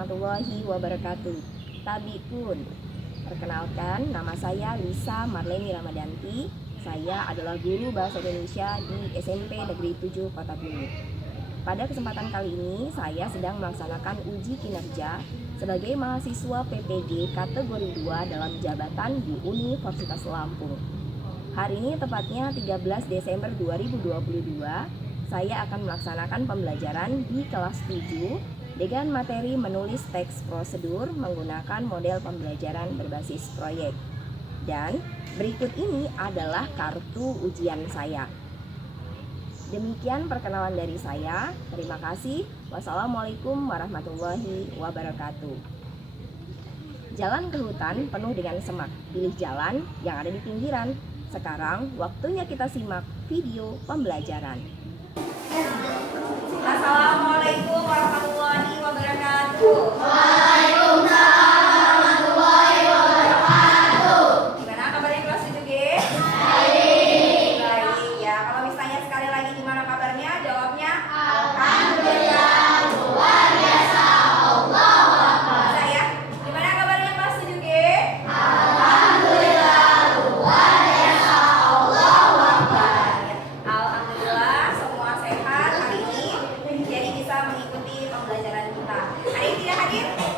warahmatullahi wabarakatuh. Tabiun. Perkenalkan, nama saya Lisa Marleni Ramadanti. Saya adalah guru Bahasa Indonesia di SMP Negeri 7 Kota Bumi. Pada kesempatan kali ini, saya sedang melaksanakan uji kinerja sebagai mahasiswa PPG kategori 2 dalam jabatan di Universitas Lampung. Hari ini tepatnya 13 Desember 2022, saya akan melaksanakan pembelajaran di kelas 7 dengan materi menulis teks prosedur menggunakan model pembelajaran berbasis proyek. Dan berikut ini adalah kartu ujian saya. Demikian perkenalan dari saya. Terima kasih. Wassalamualaikum warahmatullahi wabarakatuh. Jalan ke hutan penuh dengan semak. Pilih jalan yang ada di pinggiran. Sekarang waktunya kita simak video pembelajaran. Assalamualaikum warahmatullahi wabarakatuh. Waalaikumsalam warahmatullahi wabarakatuh. Gimana kabarnya kelas 7G? Baik. Baik ya. Kalau misalnya sekali lagi gimana kabarnya? Jawabnya Alhamdulillah, luar biasa, Allahu Akbar. bisa ya. Gimana kabarnya kelas 7G? Alhamdulillah, luar biasa, Allahu Akbar. Alhamdulillah semua sehat hari ini. Jadi bisa mengikuti pembelajaran kita. Ada yang tidak hadir?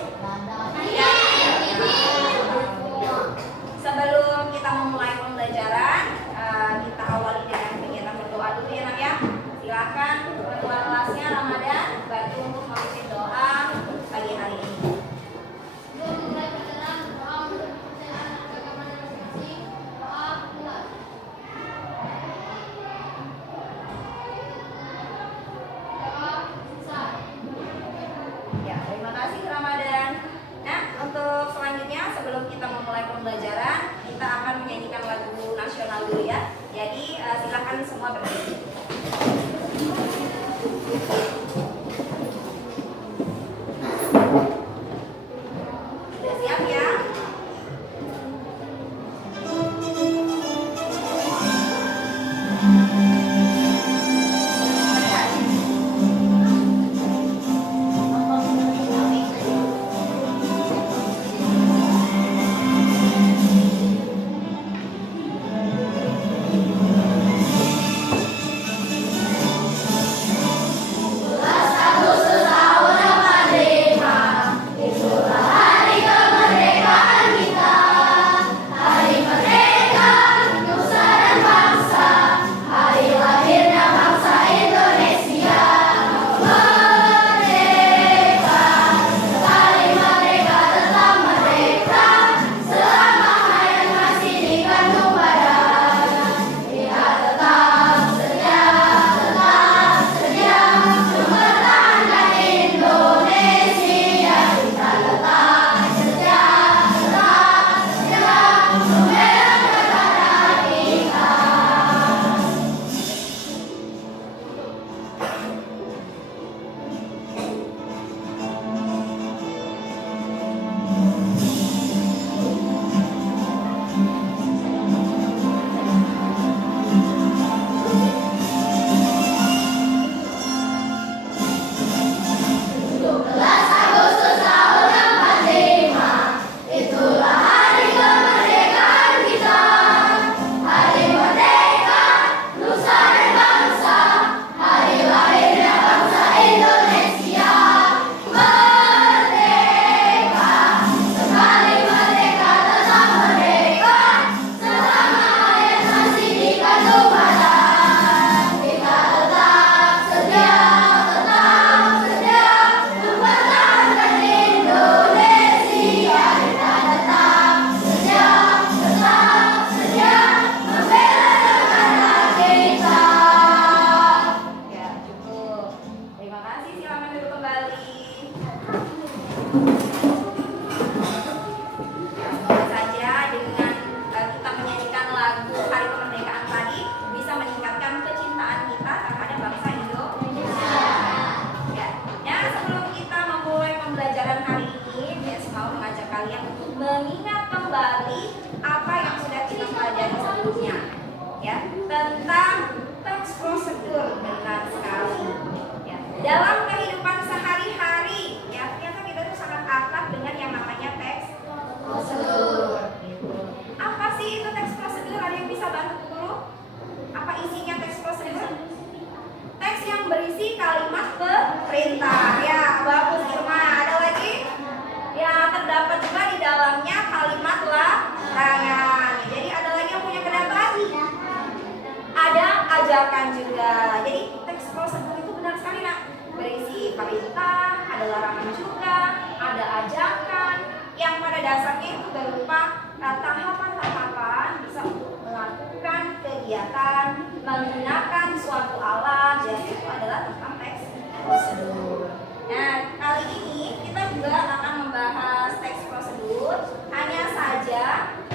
menggunakan suatu alat, dan itu adalah tentang teks prosedur. Nah, kali ini kita juga akan membahas teks prosedur, hanya saja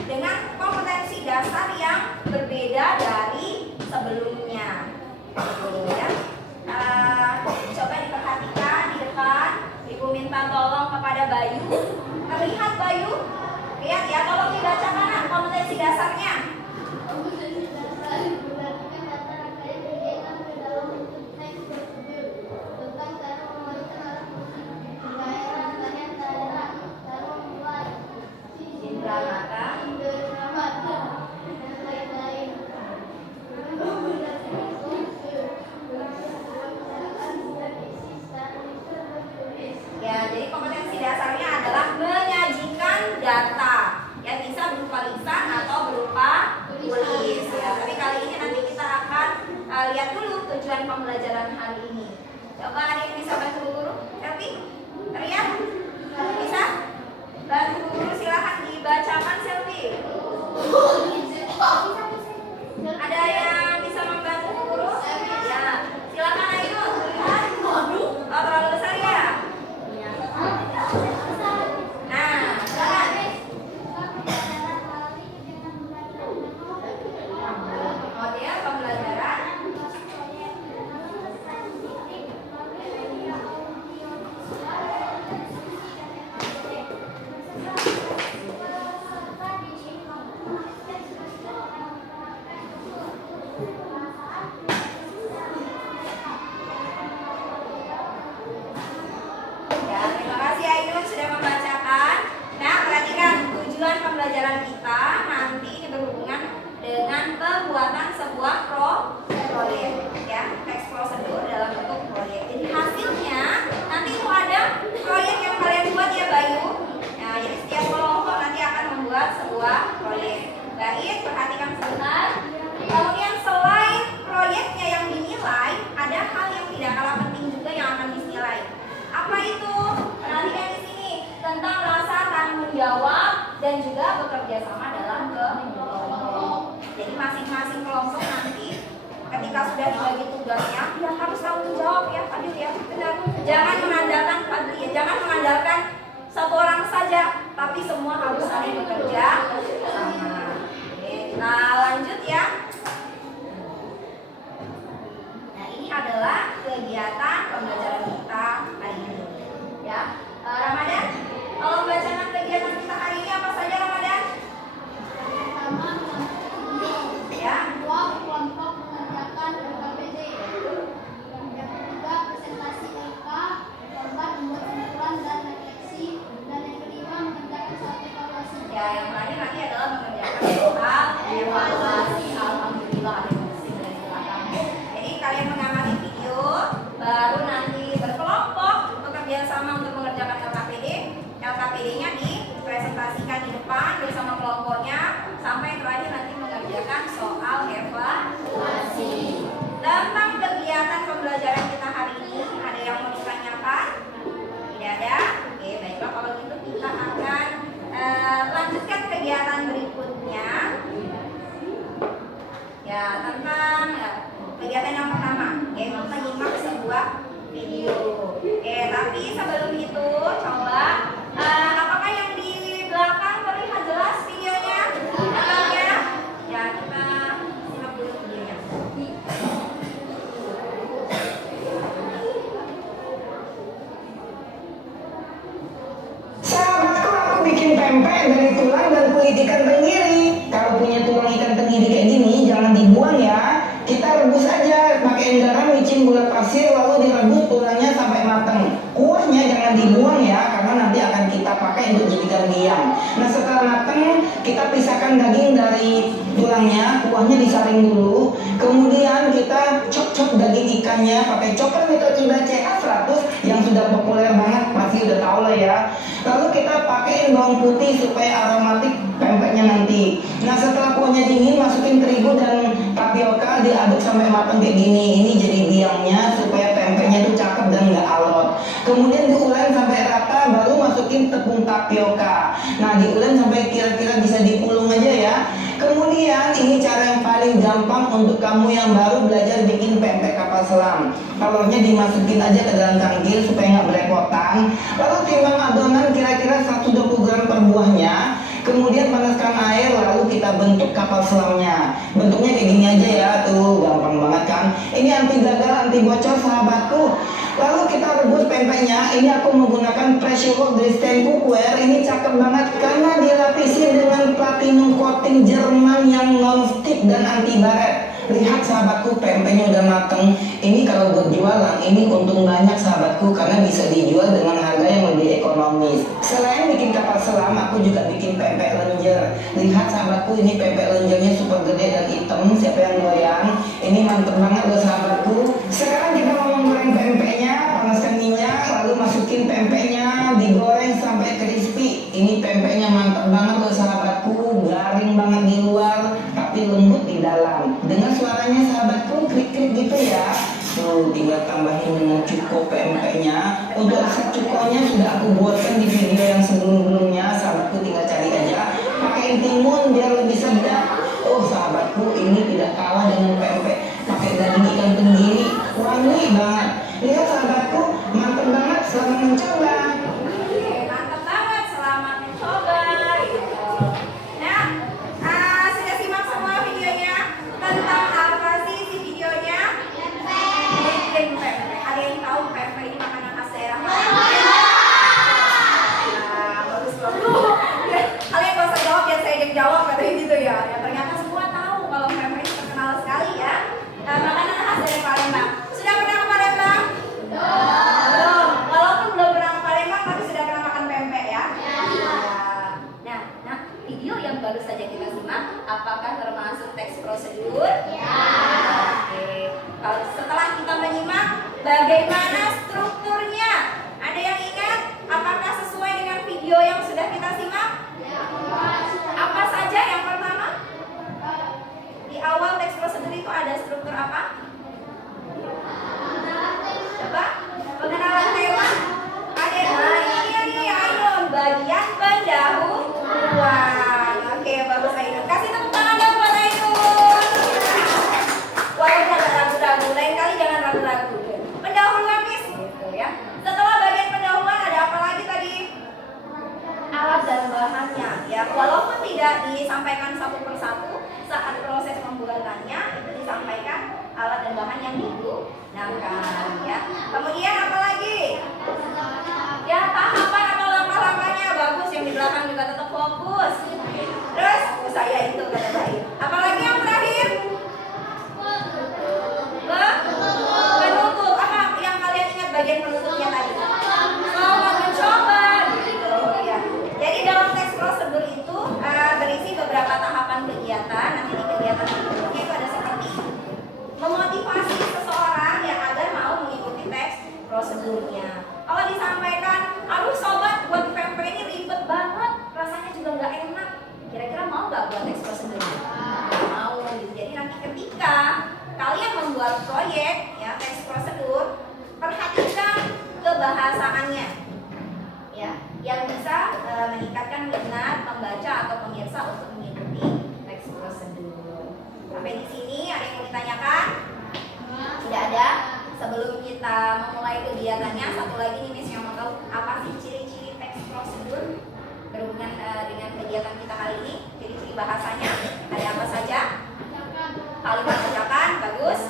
dengan kompetensi dasar yang berbeda dari sebelumnya. Gitu ya. Coba diperhatikan di depan. Ibu minta tolong kepada Bayu. Terlihat Bayu? Lihat ya, tolong dibacakan kompetensi dasarnya. Ya, jadi kompetensi dasarnya adalah menyajikan data yang bisa berupa lisan atau berupa tulis. Ya, tapi kali ini nanti kita akan lihat dulu tujuan pembelajaran hari ini. Coba ada yang bisa bantu guru? Selvi? Terlihat? Bisa? Bantu guru silahkan dibacakan Selvi. Ada yang bisa membantu guru? Ya, silakan Ayu. Lihat. Oh, terlalu besar ya? Nah, silakan. Model pembelajaran. Ya, terima kasih Ayun sudah membacakan. Nah, perhatikan tujuan pembelajaran kita nanti ini berhubungan dengan pembuatan sebuah proyek, ya, teks prosedur dalam bentuk proyek. Jadi hasilnya nanti itu ada proyek yang kalian buat ya Bayu. Nah, jadi setiap kelompok nanti akan membuat sebuah proyek. Baik, perhatikan sebentar. Kemudian selain proyeknya yang dinilai, ada hal yang tidak kalah penting juga yang akan dinilai. Apa itu? Perhatikan di sini tentang rasa tanggung jawab dan juga bekerja sama dalam kelompok. Jadi masing-masing kelompok nanti ketika sudah dibagi tugasnya, ya harus tanggung jawab ya, Fadil ya. Benar. Jangan mengandalkan Fadil ya, jangan mengandalkan satu orang saja, tapi semua harus saling bekerja sama. Oke, kita lanjut ya. Nah, ini adalah kegiatan pembelajaran kita hari ini. Ya, Ramadan, kalau bacakan kegiatan kita hari ini apa saja Ramadan? Ya. Kelompok mengerjakan LKPD. Yang ketiga presentasi LK, keempat membuat kumpulan dan refleksi, dan yang kelima mengerjakan suatu evaluasi. Ya, yang terakhir nanti adalah mengerjakan soal evaluasi. Alhamdulillah ada yang bersih dari belakang. Jadi kalian mengamati video, baru nanti berkelompok bekerja sama untuk mengerjakan LKPD. LKPD-nya dipresentasikan di depan bersama kelompoknya sampai terakhir nanti mengerjakan soal evaluasi. Tentang kegiatan pembelajaran kita hari ini, ada yang mau ditanyakan? Tidak ada? Oke, baiklah kalau gitu kita akan lanjutkan kegiatan berikutnya. Ya, tentang kegiatan yang pertama, yaitu menyimak sebuah video. Oke, tapi sebelum itu coba apakah yang di belakang terlihat jelas videonya? Ya, ya kita simak dulu videonya. Sahabatku, aku bikin pempek dari tulang dan kulit ikan tenggiri. Kalau punya tulang ikan tenggiri kayak gini, jangan dibuang ya. Kita rebus aja, pakai garam, micin, gula pasir, lalu direbus tulangnya sampai matang. Kuahnya jangan dibuang ya, karena nanti akan kita pakai untuk jadikan giam. Nah, setelah matang, kita pisahkan daging dari tulangnya, kuahnya disaring dulu. Kemudian kita cop-cop daging ikannya pakai chopper metode CA100 yang sudah populer banget, pasti udah tahu lah ya. Lalu kita pakai bawang putih supaya aromatik pempeknya nanti. Nah, setelah kuahnya dingin, masukin terigu dan tapioka, diaduk sampai matang kayak gini. Ini jadi giamnya supaya pempeknya tuh cakep dan nggak alot. Kemudian diulek sampai rata, baru masukin tepung tapioka. Nah, diulek sampai kira-kira bisa dipulung aja ya. Kemudian Kemudian ini cara yang paling gampang untuk kamu yang baru belajar bikin pempek kapal selam. Telurnya dimasukin aja ke dalam cangkir supaya nggak belepotan. Lalu timbang adonan kira-kira 120 gram per buahnya. Kemudian panaskan air, lalu kita bentuk kapal selamnya. Bentuknya kayak gini aja ya, tuh gampang banget kan. Ini anti gagal, anti bocor sahabatku. Lalu kita rebus pempeknya. Ini aku menggunakan pressure wood dari Stand Cookware. Ini cakep banget karena dilapisi dengan platinum coating Jerman yang non-stick dan anti baret. Lihat sahabatku, pempeknya udah mateng. Ini kalau buat jualan, ini untung banyak sahabatku karena bisa dijual dengan harga yang lebih ekonomis. Selain bikin kapal selam, aku juga bikin pempek lenjer. Lihat sahabatku, ini pempek lenjernya super gede dan hitam. Siapa yang doyan? Ini mantep banget loh sahabatku. Sekarang kita mau menggoreng pempeknya. Panaskan minyak, lalu masukin pempeknya, digoreng sampai crispy. Ini pempeknya mantep banget loh sahabatku. Garing banget di luar, tapi lembut di dalam. Dengar suaranya sahabatku, krik-krik gitu ya. Tuh, tinggal tambahin dengan cuko pempeknya. Untuk rasa cukonya sudah aku buatkan di video yang sebelum-sebelumnya. Sahabatku tinggal cari aja. Pakai timun biar lebih sedap. Oh sahabatku, ini tidak kalah dengan pempek pakai daging ikan tenggiri. Wangi banget. Lihat sahabatku, mantap banget. Selamat mencoba. Mantap banget, selamat mencoba gitu. Nah, sudah simak semua videonya tentang apa sih isi videonya? Bikin pempek. Ada yang tahu pempek ini makanan khas daerah mana? Bagus banget. Kalian gak usah jawab, biar saya yang jawab katanya gitu ya. Ya ternyata semua tahu kalau pempek ini terkenal sekali ya. Makanan khas dari Palembang. Sudah pernah ke Palembang? Belum. Walaupun belum pernah ke Palembang, tapi sudah pernah makan pempek ya? Nah, video yang baru saja kita simak, apakah termasuk teks prosedur? Ya. Oke. Kalau setelah kita menyimak, bagaimana strukturnya? Ada yang ingat? Apakah sesuai dengan video yang sudah kita simak? Apa saja yang pertama? Di awal teks prosedur itu ada struktur apa? Coba, pengenalan tema. Ada ini nih, Ainun, bagian pendahuluan. Oke, bagus Ainun. Kasih tepuk tangan dong buat Ainun. Walaupun agak ragu-ragu, lain kali jangan ragu-ragu. Pendahuluan Miss, gitu ya. Setelah bagian pendahuluan ada apa lagi tadi? Alat dan bahannya. Ya, walaupun tidak disampaikan satu persatu, saat proses pembuatannya itu disampaikan alat dan bahan yang digunakan ya. Kemudian apa lagi? Ya, tahapan atau langkah-langkahnya bagus, yang di belakang juga tetap fokus. Terus saya itu kata baik. Apalagi yang terakhir? Penutup. Apa yang kalian ingat bagian penutupnya tadi? Selamat mencoba gitu ya. Jadi dalam teks prosedur itu berisi beberapa tahapan kegiatan. Nanti di kegiatan berikutnya itu ada seperti memotivasi seseorang yang agar mau mengikuti teks prosedurnya. Kalau disampaikan, aduh sobat, buat pempek ini ribet banget, rasanya juga nggak enak. Kira-kira mau nggak buat teks prosedurnya? Mau. Gitu. Jadi nanti ketika kalian membuat proyek ya teks prosedur, perhatikan kebahasaannya ya, yang bisa meningkatkan minat pembaca atau pemirsa untuk mengikuti teks prosedur. Sampai di sini ada yang mau ditanyakan? Tidak ada. Sebelum kita memulai kegiatannya, satu lagi nih Miss yang mau tahu apa sih ciri-ciri teks prosedur berhubungan dengan kegiatan kita kali ini. Ciri-ciri bahasanya ada apa saja? Kalimat ucapan, bagus.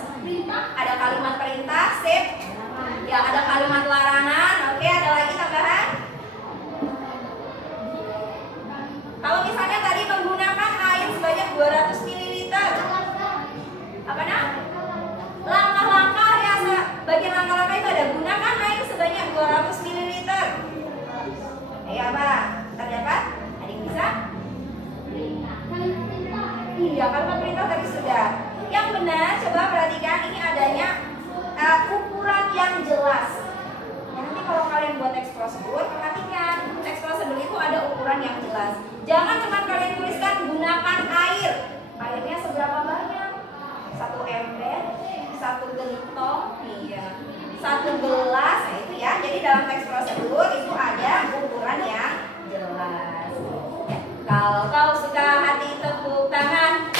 Ada kalimat perintah, sip. Ya, ada kalimat larangan. Oke, ada lagi tambahan? Kalau misalnya tadi menggunakan air sebanyak 200 ml. Apa nah? Langkah-langkah ya, bagian langkah-langkah itu ada gunakan air sebanyak 200 ml. Ayo apa? Terdapat? Ada yang bisa? Iya, kalimat perintah tadi sudah. Yang benar, coba perhatikan ini adanya ukuran yang jelas. Nanti kalau kalian buat teks prosedur, perhatikan teks prosedur itu ada ukuran yang jelas. Jangan cuma kalian tuliskan gunakan air. Airnya seberapa banyak? 1 ember, 1 gentong, iya, 1 gelas, nah itu ya. Jadi dalam teks prosedur itu ada ukuran yang jelas. Ya. Kalau kau suka hati tepuk tangan.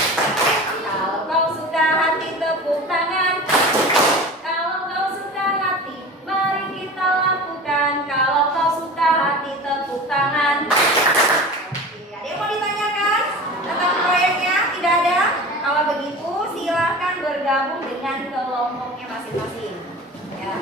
bergabung dengan kelompoknya masing-masing. Ya.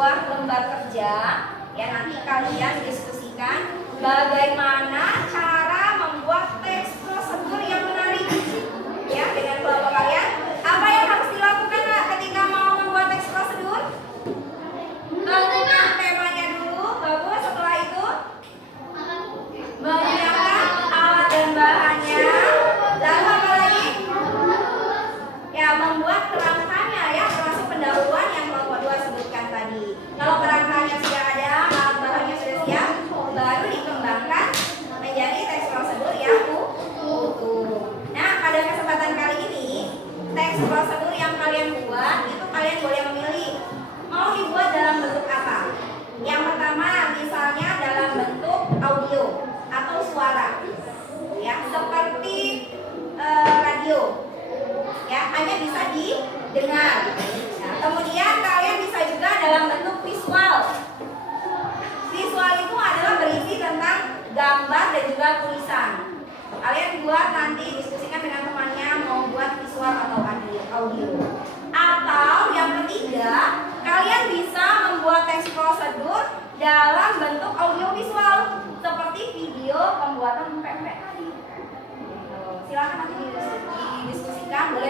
Lembar kerja ya, nanti kalian diskusikan bagaimana cara membuat teks prosedur yang menarik ya dengan kelompok kalian. Apa yang harus dilakukan ketika mau membuat teks prosedur? Tentukan temanya dulu, bagus. Setelah itu menyiapkan alat dan bahannya. Lalu apa lagi? Ya, membuat kerangkanya ya, termasuk pendahuluan yang kelompok 2 sebutkan tadi. Kalau kerangkanya sudah ada, alat bahannya sudah siap, baru dikembangkan menjadi teks prosedur yang utuh. Nah, pada kesempatan kali ini, teks prosedur yang kalian buat itu kalian boleh memilih mau dibuat dalam bentuk apa. Yang pertama, misalnya dalam bentuk audio atau suara, ya seperti radio, ya hanya bisa didengar. Nah, kemudian kalian bisa juga dalam bentuk visual. Visual itu adalah berisi tentang gambar dan juga tulisan. Kalian buat nanti diskusikan dengan temannya mau buat visual atau audio. Atau yang ketiga, kalian bisa membuat teks prosedur dalam bentuk audio visual seperti video pembuatan pempek tadi. Silakan nanti didiskusikan, boleh